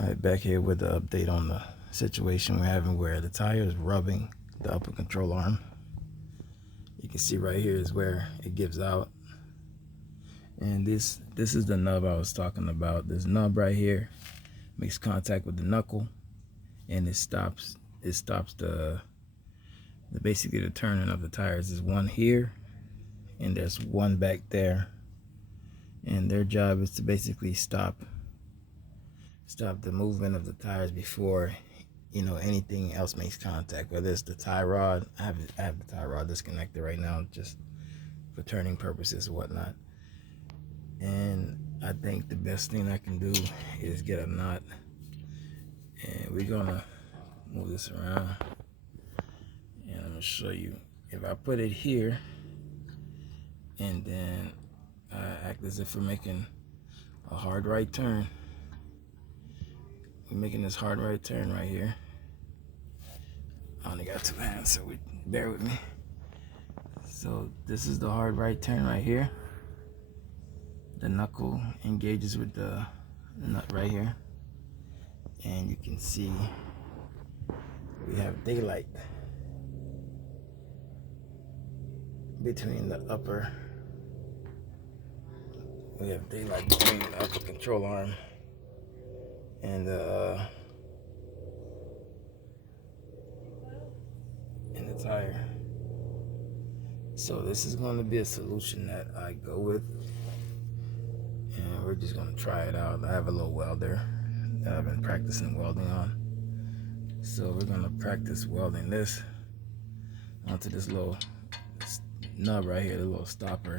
Alright, back here with the update on the situation we're having where the tire is rubbing the upper control arm. You can see right here is where it gives out. And this is the nub I was talking about. This nub right here makes contact with the knuckle and it stops the basically the turning of the tires. There's one here and there's one back there. And their job is to basically stop the movement of the tires before anything else makes contact, whether it's the tie rod. I have the tie rod disconnected right now just for turning purposes and whatnot. And I think the best thing I can do is get a knot, and we're gonna move this around and I'm gonna show you. If I put it here and then I act as if we're making a hard right turn, we're making this hard right turn right here. I only got two hands, so bear with me. So this is the hard right turn right here. The knuckle engages with the nut right here. And you can see we have daylight between the upper. We have daylight between the upper control arm and the tire. So this is going to be a solution that I go with, and we're just going to try it out. I have a little welder that I've been practicing welding on, so we're going to practice welding this onto this little nub right here, the little stopper,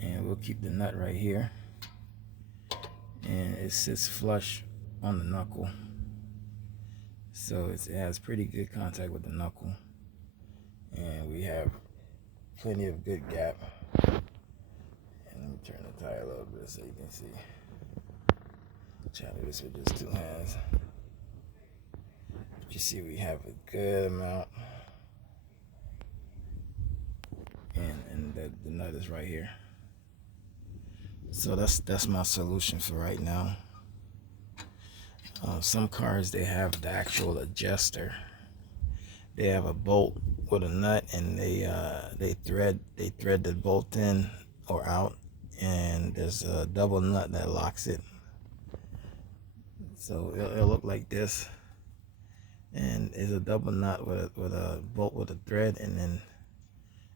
and we'll keep the nut right here, and it sits flush on the knuckle, so it has pretty good contact with the knuckle, and we have plenty of good gap. And let me turn the tire a little bit so you can see. Try to do this with just two hands. But you see we have a good amount, and the nut is right here. So that's my solution for right now. Some cars, they have the actual adjuster. They have a bolt with a nut, and they thread the bolt in or out, and there's a double nut that locks it. So it'll look like this, and it's a double nut with a bolt with a thread, and then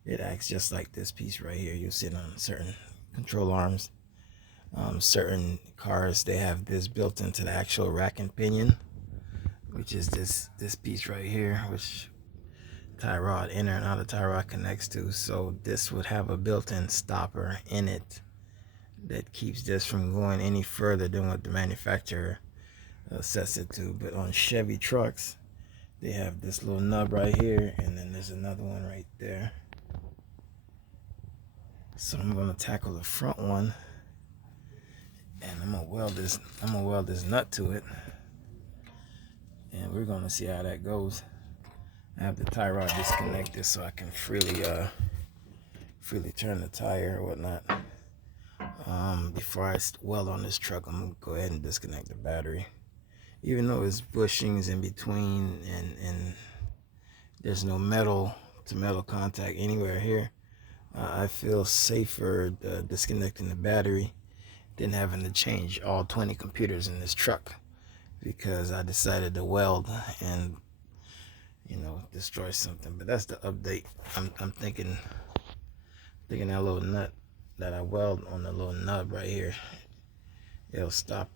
it acts just like this piece right here. You see it on certain control arms. Certain cars, they have this built into the actual rack and pinion, which is this piece right here, which tie rod, inner and outer tie rod connects to. So this would have a built-in stopper in it that keeps this from going any further than what the manufacturer sets it to. But on Chevy trucks, they have this little nub right here, and then there's another one right there. So I'm going to tackle the front one, and I'm gonna weld this nut to it, and we're gonna see how that goes. I have the tie rod disconnected so I can freely turn the tire or whatnot. Before I weld on this truck, I'm gonna go ahead and disconnect the battery. Even though there's bushings in between and there's no metal to metal contact anywhere here, I feel safer disconnecting the battery than having to change all 20 computers in this truck, because I decided to weld and destroy something. But that's the update. I'm thinking that little nut that I weld on the little nub right here, it'll stop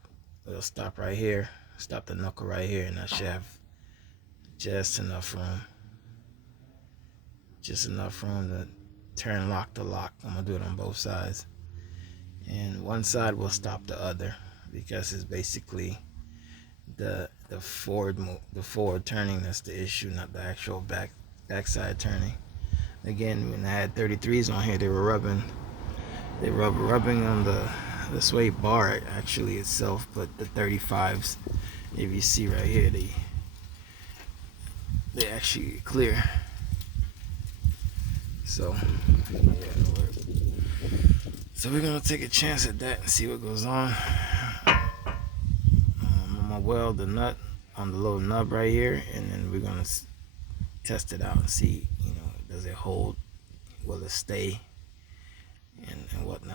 right here, stop the knuckle right here, and I should have just enough room to turn lock to lock. I'm gonna do it on both sides, and one side will stop the other, because it's basically the forward turning that's the issue, not the actual backside turning. Again, when I had 33s on here, they were rubbing on the sway bar actually itself, but the 35s, if you see right here, they actually clear. So we're gonna take a chance at that and see what goes on. gonna weld the nut on the little nub right here, and then we're gonna test it out and see, does it hold, will it stay, and whatnot.